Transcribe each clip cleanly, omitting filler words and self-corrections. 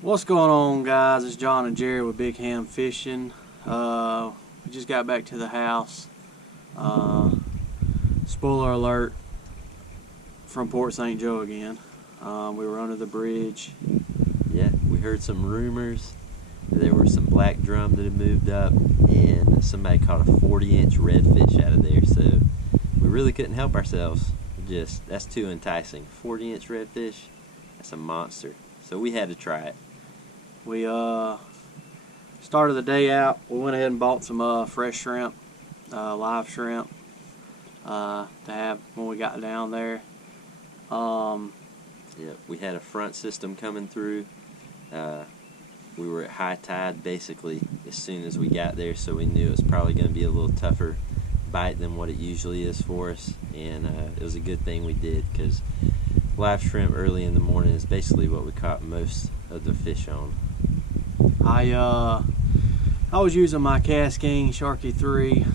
What's going on, guys? It's John and Jerry with Big Ham Fishing. We just got back to the house. Spoiler alert, from Port St. Joe again. We were under the bridge. Yeah, we heard some rumors. There were some black drum that had moved up, and somebody caught a 40-inch redfish out of there. So we really couldn't help ourselves. That's too enticing. 40-inch redfish, that's a monster. So we had to try it. We started the day out. We went ahead and bought some fresh shrimp, live shrimp, to have when we got down there. Yeah, we had a front system coming through. We were at high tide basically as soon as we got there, so we knew it was probably going to be a little tougher bite than what it usually is for us, and it was a good thing we did, because live shrimp early in the morning is basically what we caught most of the fish on. I was using my Casking Sharky 3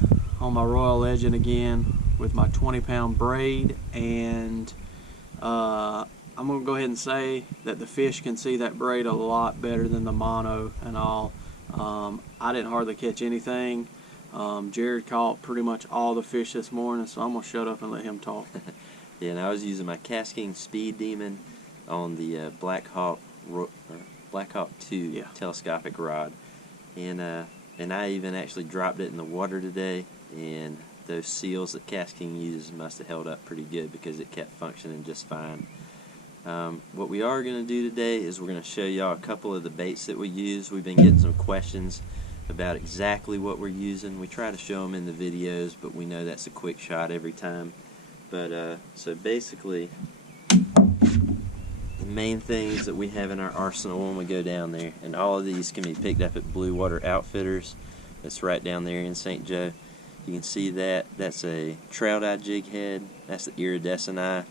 on my Royal Legend again with my 20-pound braid, and I'm going to go ahead and say that the fish can see that braid a lot better than the mono and all. I didn't hardly catch anything. Jared caught pretty much all the fish this morning, so I'm going to shut up and let him talk. Yeah, and I was using my Casking Speed Demon on the Black Hawk 2 telescopic rod, and I even actually dropped it in the water today, and those seals that Casking uses must have held up pretty good because it kept functioning just fine. What we are going to do today is we're going to show y'all a couple of the baits that we use. We've been getting some questions about exactly what we're using. We try to show them in the videos, but we know that's a quick shot every time. But so basically, the main things that we have in our arsenal when we go down there, and all of these can be picked up at Blue Water Outfitters. That's right down there in St. Joe. You can see that. That's a trout eye jig head. That's the iridescent eye.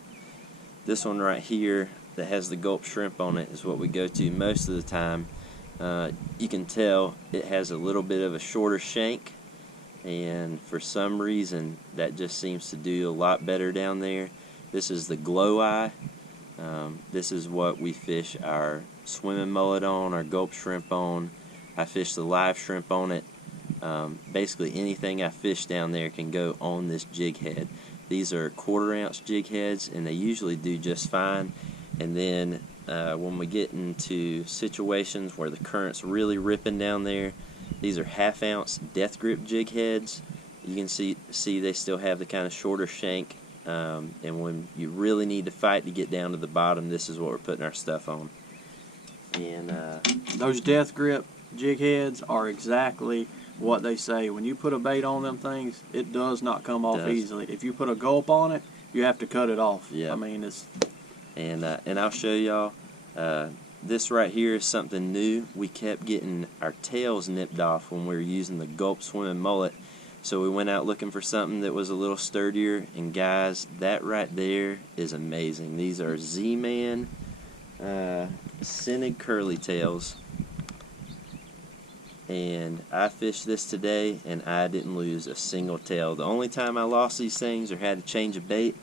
This one right here that has the gulp shrimp on it is what we go to most of the time. You can tell it has a little bit of a shorter shank, and for some reason that just seems to do a lot better down there. This is the glow eye. This is what we fish our swimming mullet on, our gulp shrimp on. I fish the live shrimp on it. Basically anything I fish down there can go on this jig head. These are 1/4 ounce jig heads, and they usually do just fine. And then when we get into situations where the current's really ripping down there, these are 1/2 ounce death grip jig heads. You can see they still have the kind of shorter shank, and when you really need to fight to get down to the bottom, this is what we're putting our stuff on. And Those death grip jig heads are exactly what they say. When you put a bait on them things, it does not come off easily. If you put a gulp on it, you have to cut it off. Yeah. I mean, it's... And I'll show y'all. This right here is something new. We kept getting our tails nipped off when we were using the gulp swimming mullet. So we went out looking for something that was a little sturdier. And guys, that right there is amazing. These are Z-Man scented curly tails. And I fished this today, and I didn't lose a single tail. The only time I lost these things or had to change a bait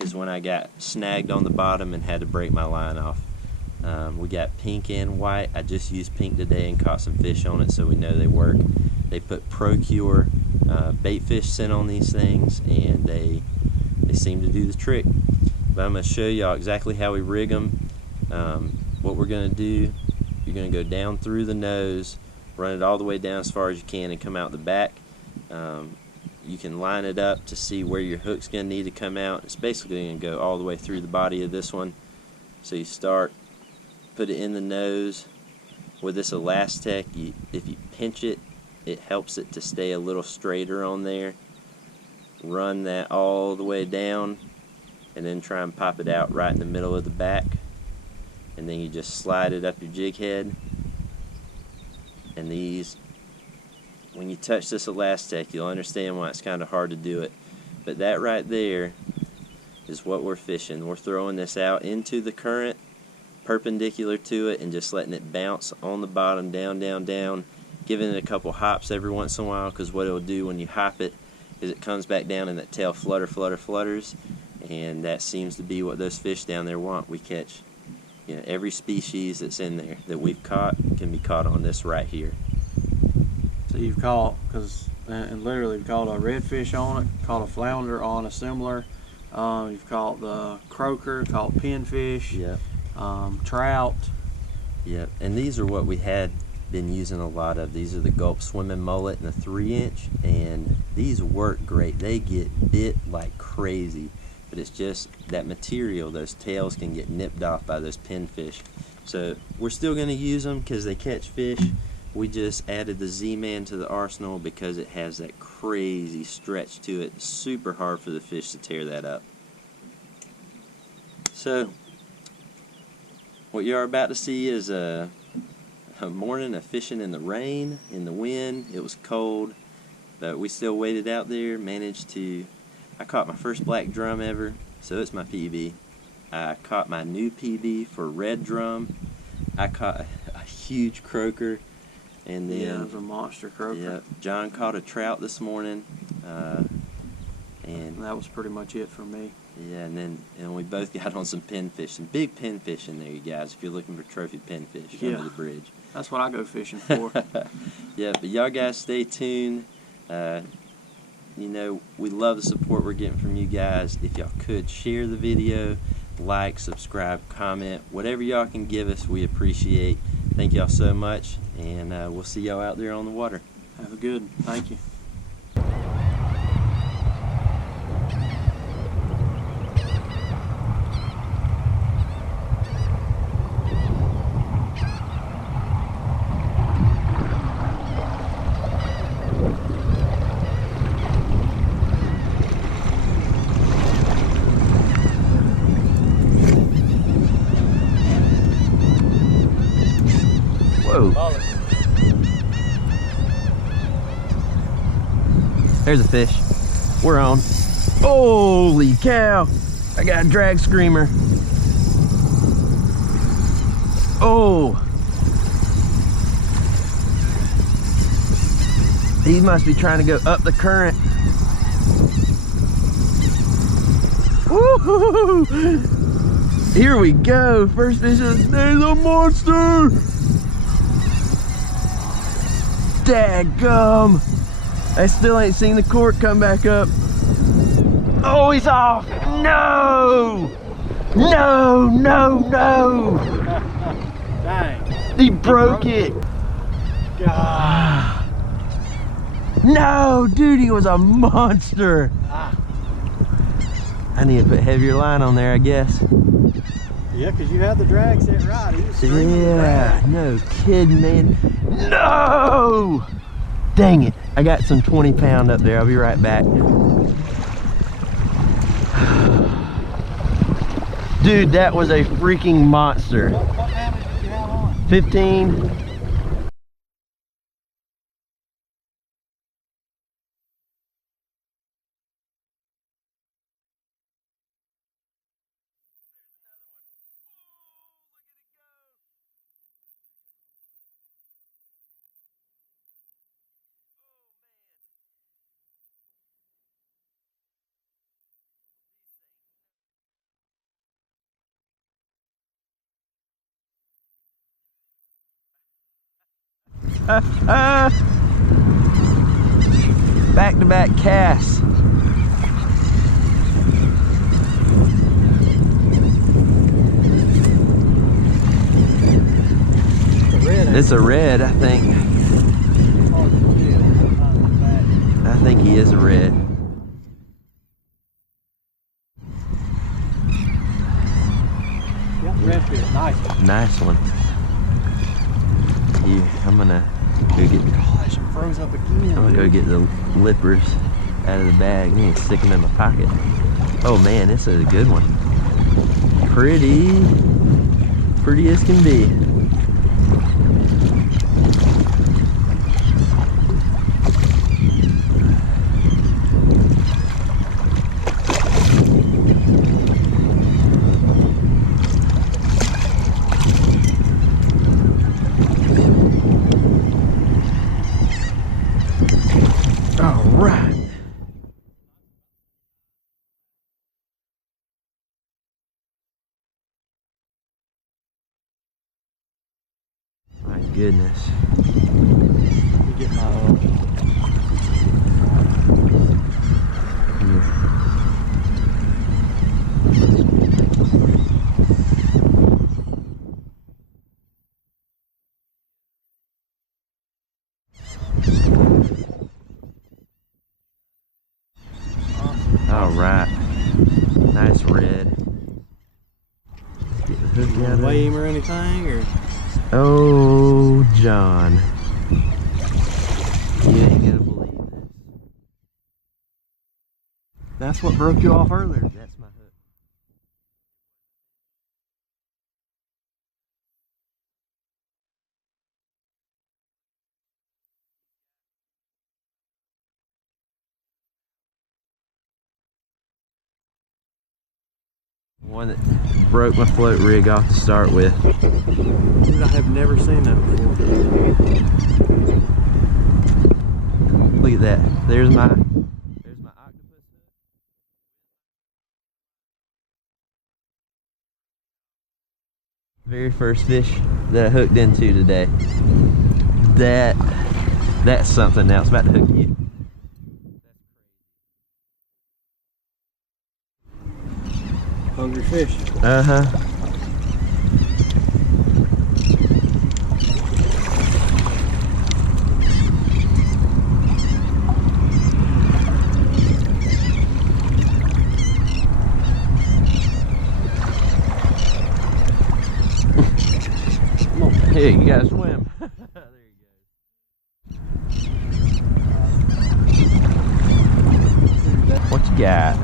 is when I got snagged on the bottom and had to break my line off. We got pink and white. I just used pink today and caught some fish on it, so we know they work. They put ProCure bait fish scent on these things, and they seem to do the trick. But I'm going to show y'all exactly how we rig them. What we're going to do, you're going to go down through the nose, run it all the way down as far as you can, and come out the back. You can line it up to see where your hook's going to need to come out. It's basically going to go all the way through the body of this one. So you start, put it in the nose. With this Elastec, if you pinch it, it helps it to stay a little straighter on there. Run that all the way down, and then try and pop it out right in the middle of the back. And then you just slide it up your jig head. And these, when you touch this Elastec, you'll understand why it's kind of hard to do it. But that right there is what we're fishing. We're throwing this out into the current, perpendicular to it, and just letting it bounce on the bottom, down, down, down, giving it a couple hops every once in a while, because what it'll do when you hop it is it comes back down and that tail flutters, and that seems to be what those fish down there want. We catch You know, every species that's in there that we've caught can be caught on this right here. So you've caught, and literally you've caught a redfish on it, caught a flounder on a similar. You've caught the croaker, caught pinfish, Yep. Trout. Yep. And these are what we had been using a lot of. These are the Gulp Swimming Mullet and the 3-inch, and these work great. They get bit like crazy, but it's just that material, those tails can get nipped off by those pinfish. So we're still going to use them because they catch fish. We just added the Z-Man to the arsenal because it has that crazy stretch to it. It's super hard for the fish to tear that up. So what you are about to see is a morning of fishing in the rain, in the wind. It was cold, but we still waited out there, I caught my first black drum ever, so it's my PB. I caught my new PB for red drum. I caught a huge croaker, and then Yeah, it was a monster croaker. yeah, John caught a trout this morning, And that was pretty much it for me. yeah, and we both got on some pinfish, some big pinfish in there, you guys. If you're looking for trophy pinfish Yeah. under the bridge. That's what I go fishing for. Yeah, but y'all guys stay tuned. You know, we love the support we're getting from you guys. If y'all could share the video, like, subscribe, comment, whatever y'all can give us, we appreciate. Thank y'all so much, and we'll see y'all out there on the water. Have a good one. Thank you. Whoa. There's a fish. We're on. Holy cow! I got a drag screamer. Oh! He must be trying to go up the current. Woo-hoo-hoo! Here we go. First fish of the day is a monster! Dadgum! I still ain't seen the cork come back up. Oh, he's off! No! No, no, no! Dang. He broke it! God. No, dude, he was a monster! I need to put heavier line on there, I guess. Yeah, because you had the drag set right. He was stringing the Yeah, drag. no kidding, man. No! Dang it. I got some 20-pound up there. I'll be right back. Dude, that was a freaking monster. What damage did you have on? 15. Back-to-back casts. It's a red, I think. I think he is a red. Yep, redfish. Nice one. Nice one. Here, I'm gonna go get. Gosh, it froze up again. I'm gonna go get the lippers out of the bag and stick them in my pocket. Oh man, this is a good one. Pretty as can be. goodness. Let me get my All right, nice red. Get the hook out of weigh there. him or anything, or Oh, John, you ain't gonna believe this. that's what broke you off earlier. That's my hook. One that broke my float rig off to start with. Dude, I have never seen that before. Look at that. There's my octopus hook. Very first fish that I hooked into today. That's something else. About to hook you. Hungry fish. Uh-huh. Come on. Hey, you gotta swim. There you go. What you got?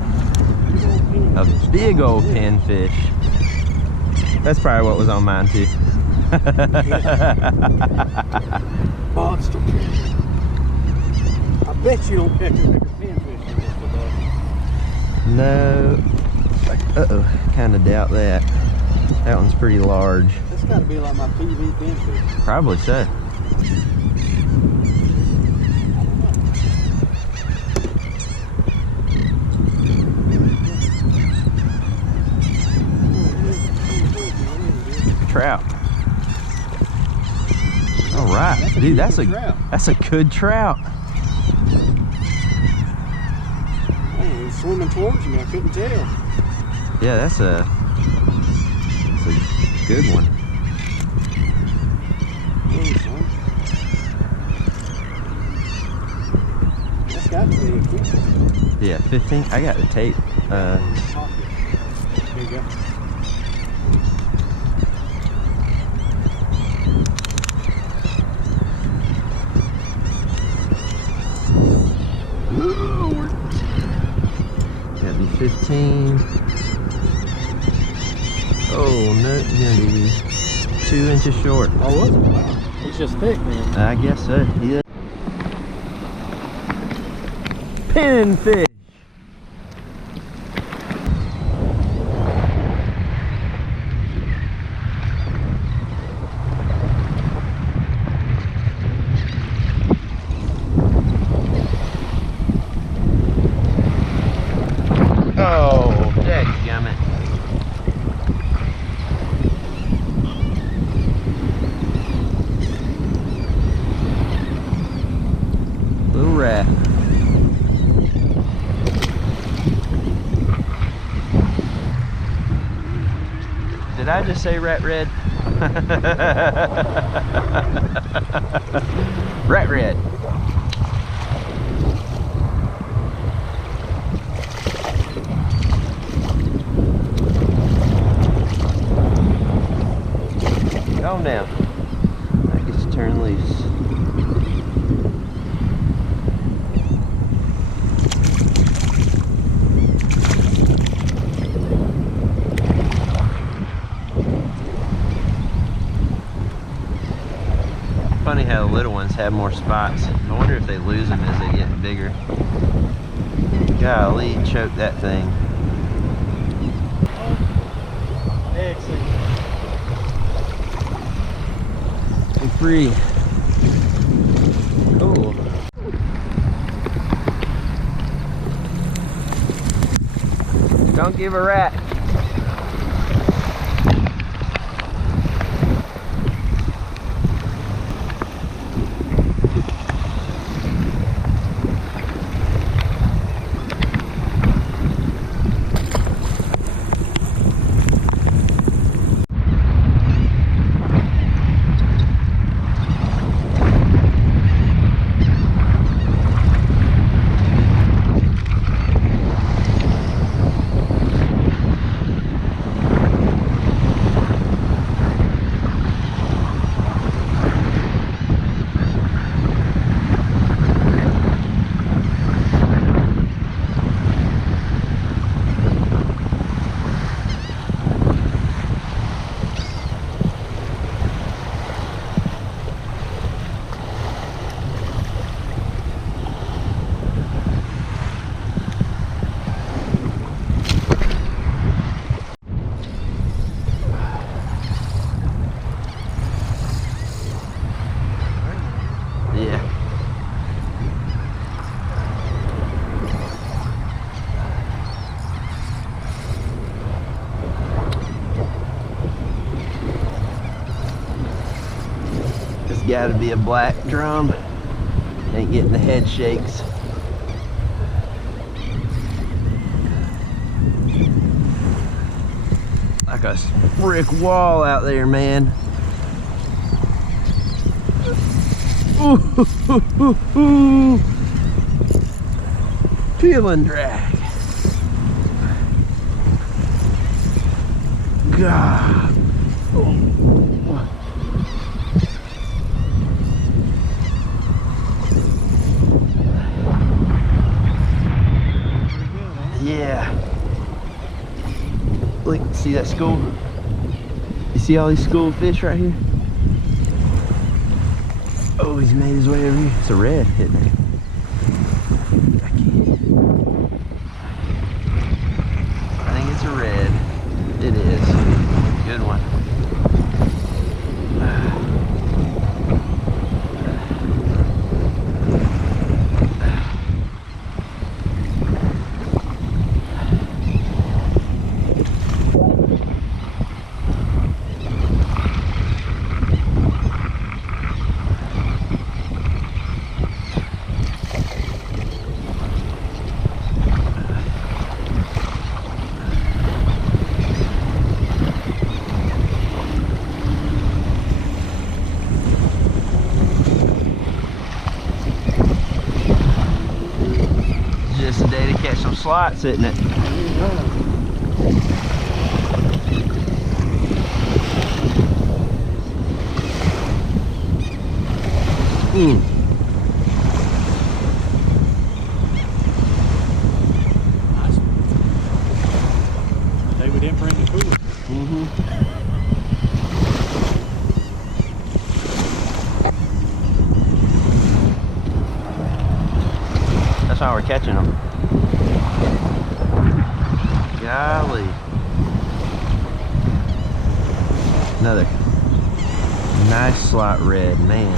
A big old pinfish. That's probably what was on mine too. Monster. I bet you don't catch a bigger pinfish than this today. No. Uh-oh, kind of doubt that. That one's pretty large. This got to be like my PV pinfish. Probably so. Trout. All right, dude, that's a good trout. Man, he was swimming towards me. I couldn't tell. Yeah, that's a good one. Hey, son. That's got to be a good one. Yeah, 15. I got the tape. There you go. Gotta be 15. Oh no, you're gonna be 2 inches short. Oh, was it? Wow. He's just thick, man. I guess so. Yeah. Pinfish. Oh, dadgummit. Little rat. Did I just say rat red? Rat red. Calm down. That gets you turned loose. Funny how the little ones have more spots. I wonder if they lose them as they get bigger. Golly, choke that thing. Excellent. Free. Oh. Don't give a rat. It's gotta be a black drum. Ain't getting the head shakes. Like a brick wall out there, man. Ooh, peel and drag. God. Yeah. Look, see that school? You see all these school fish right here? Oh, he's made his way over here. It's a red, isn't it? I think it's a red. It is. Good one. Just a day to catch some slots, isn't it? Nice. They would imprint the cooler. That's how we're catching them. Golly. Another nice slot red, man.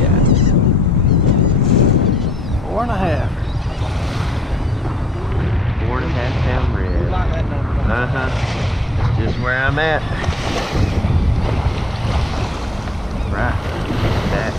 Yeah. 4.5. 4.5 pound red. Like that number. That's just where I'm at. Right. That.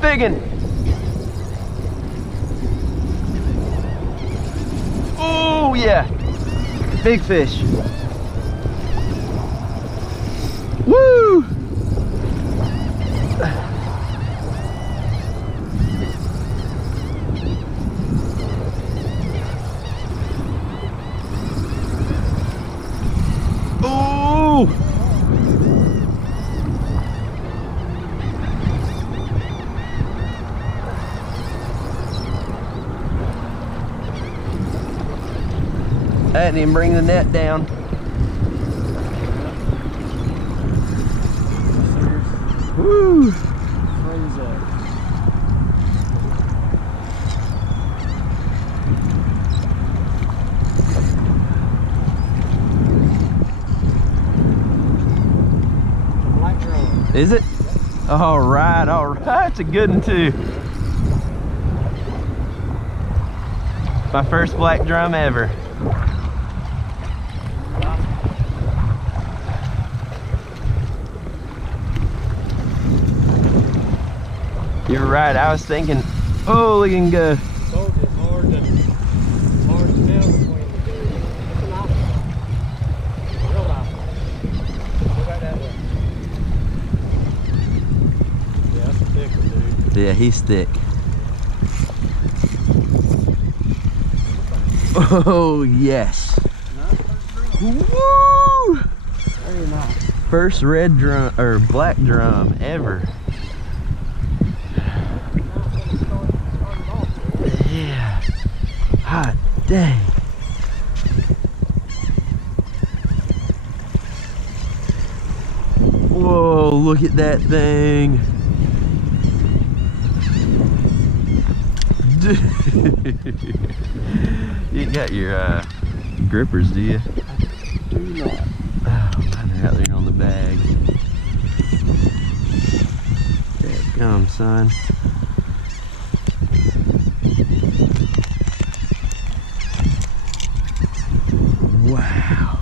Biggin. Oh yeah, big fish. Woo! Oh! I didn't even bring the net down. Woo! Froze up. Black drum. Is it? All right, all right. It's a good one too. My first black drum ever. You're right. I was thinking, oh, look and go. Told you, it's hard to tell between the two. yeah, he's thick. Oh yes. Woo! Very nice. First red drum or black drum ever. Yeah. Hot dang. Whoa, look at that thing. You got your grippers, do you? Do not. Oh, mine are out there on the bag. Dadgum, son. Wow.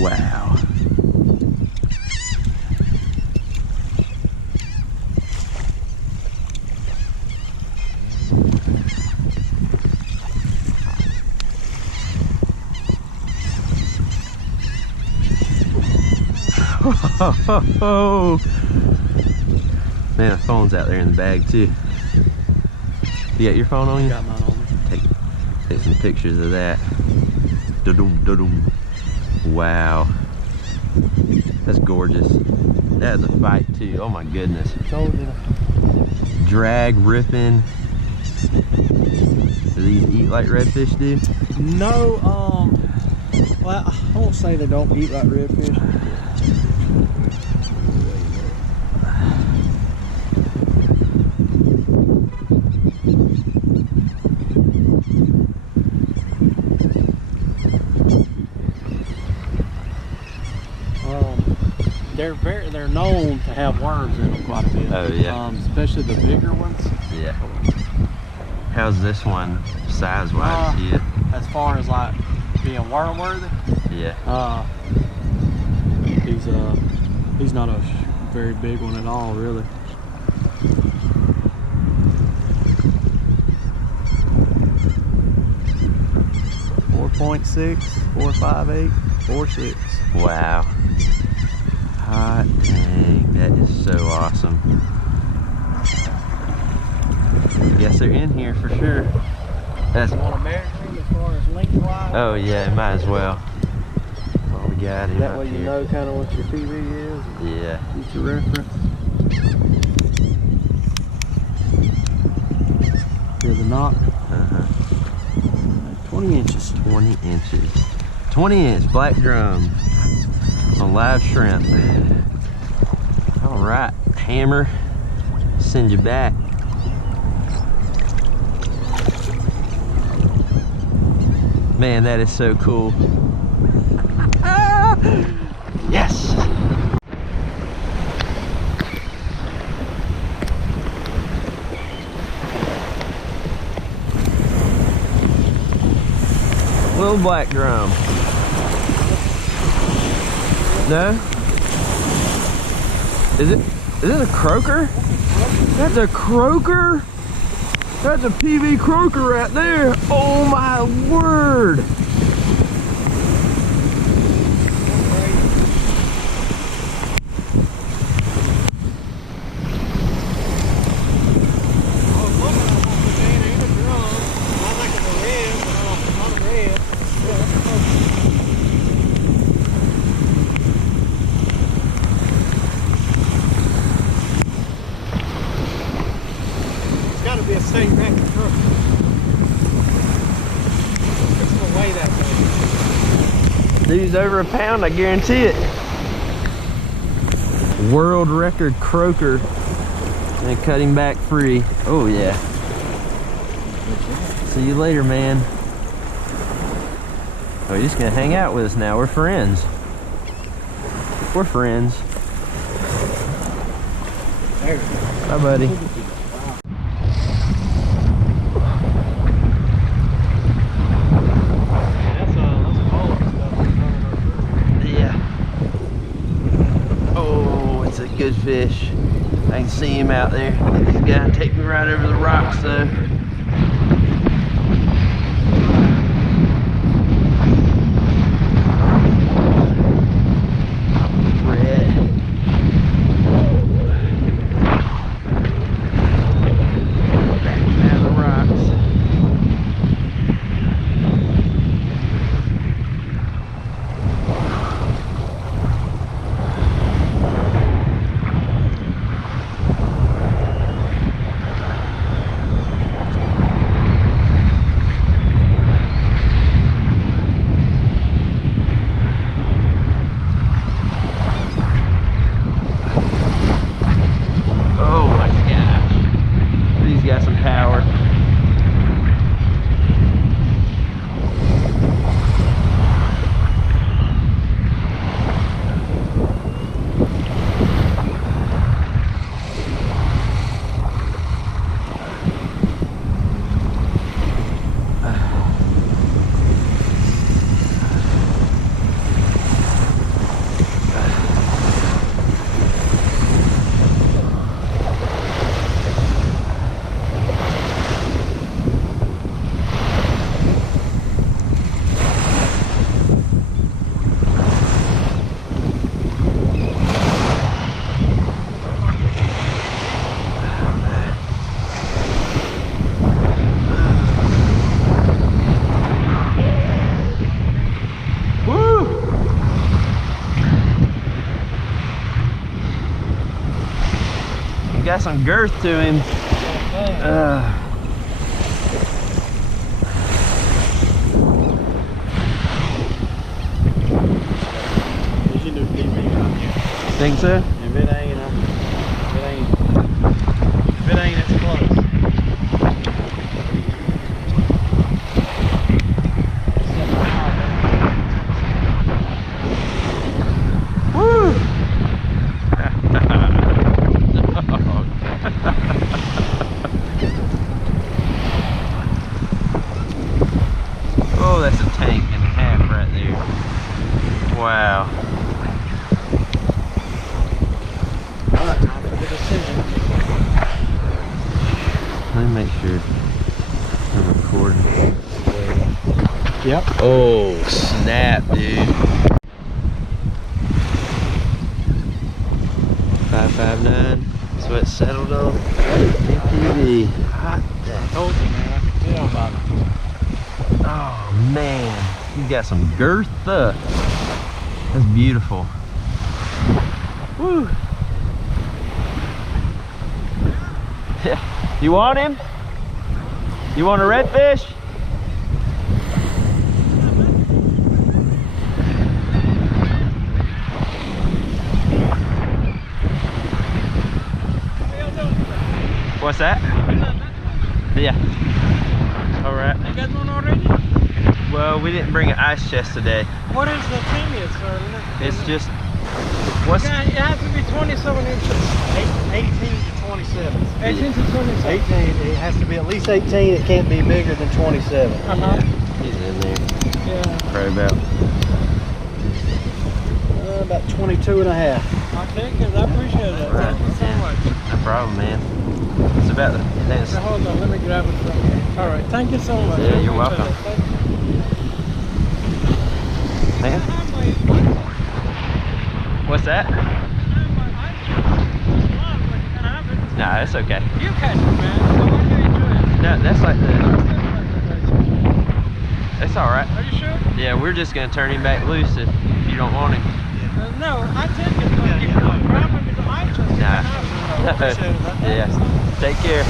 Wow. Oh, man, the phone's out there in the bag too. You got your phone on you? Got mine on me. Take some pictures of that. Da-dum, da-dum. Wow, that's gorgeous. That's a fight too. Oh my goodness. Told you. Drag ripping. Do these eat like redfish do? No, well, I won't say they don't eat like redfish. They're known to have worms in them quite a bit. Oh yeah. Especially the bigger ones. Yeah. How's this one size-wise to you? As far as like being worm worthy, Yeah. he's not a very big one at all, really. .6, 4.58, 4.6. Wow. Hot dang, that is so awesome. Yes, they're in here for sure. That's. You want to measure them as far as lengthwise? Oh yeah, might as well. What we got here? That way you know kind of what your PV is. Yeah. Get your reference. Hear the knock? 20 inches. 20 inches. 20-inch black drum on live shrimp. All right, hammer. Send you back. Man, that is so cool. Yes. Little black drum. No? Is it a croaker? That's a croaker? That's a PV croaker right there. Oh my word. Be a state record truck. It's gonna weigh that thing. Dude's over a pound, I guarantee it. World record croaker. And cut him back free. Oh yeah. See you later, man. Oh, you're just gonna hang out with us now. We're friends. We're friends. There you go. Bye, buddy. Good fish. I can see him out there. This guy take me right over the rocks though. Red. got some girth to him. You should do TV out here. Think so? If it ain't, it's close. Woo! Oh, that's a tank and a half right there. Wow. Alright, time for the decision. Let me make sure I'm recording. Yep. Oh, snap, dude. 559. That's what it's settled on. MTV. Hot dang. Told you, man. I could tell about it. Oh man, you got some girth. That's beautiful. Woo. You want him? You want a redfish? What's that? Yeah. All right. You got one already? Well, we didn't bring an ice chest today. What is the thing is, sir? It's just, what's, It has to be 27 inches. 18 to 27. 18 to 27. 18, it has to be at least 18. It can't be bigger than 27. Uh-huh. he's in there. Yeah. Probably about. About 22 and a half. I'll take it. I appreciate it. Right. Thank you so much. No problem, man. It's about the, that's, Now, hold on. Let me grab it from you. All right. Thank you so much. Yeah, I you're appreciate welcome. it. Thank you. man. What's that? Nah, that's okay. You catch it, man. So what are you doing? No, that's like the, that's all right. Are you sure? Yeah, we're just gonna turn him back loose if you don't want him. No, I take it. If you don't grab him, it's my interest. Nah. I appreciate it. Thank you so much. Yeah. Take care.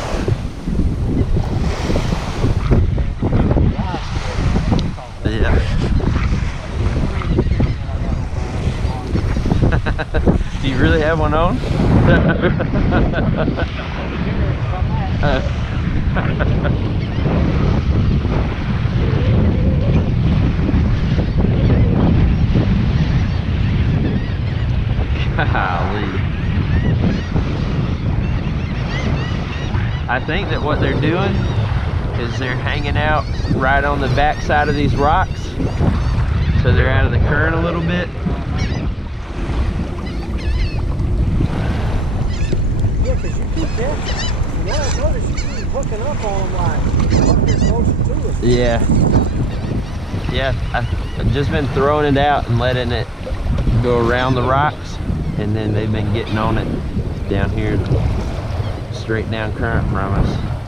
Yeah. Do you really have one on? Golly. I think that what they're doing is they're hanging out right on the back side of these rocks, so they're out of the current a little bit. Yeah, because you keep catching. You know, I noticed you keep hooking up on them like closer to us. Yeah. Yeah, I've just been throwing it out and letting it go around the rocks, and then they've been getting on it down here, straight down current from us.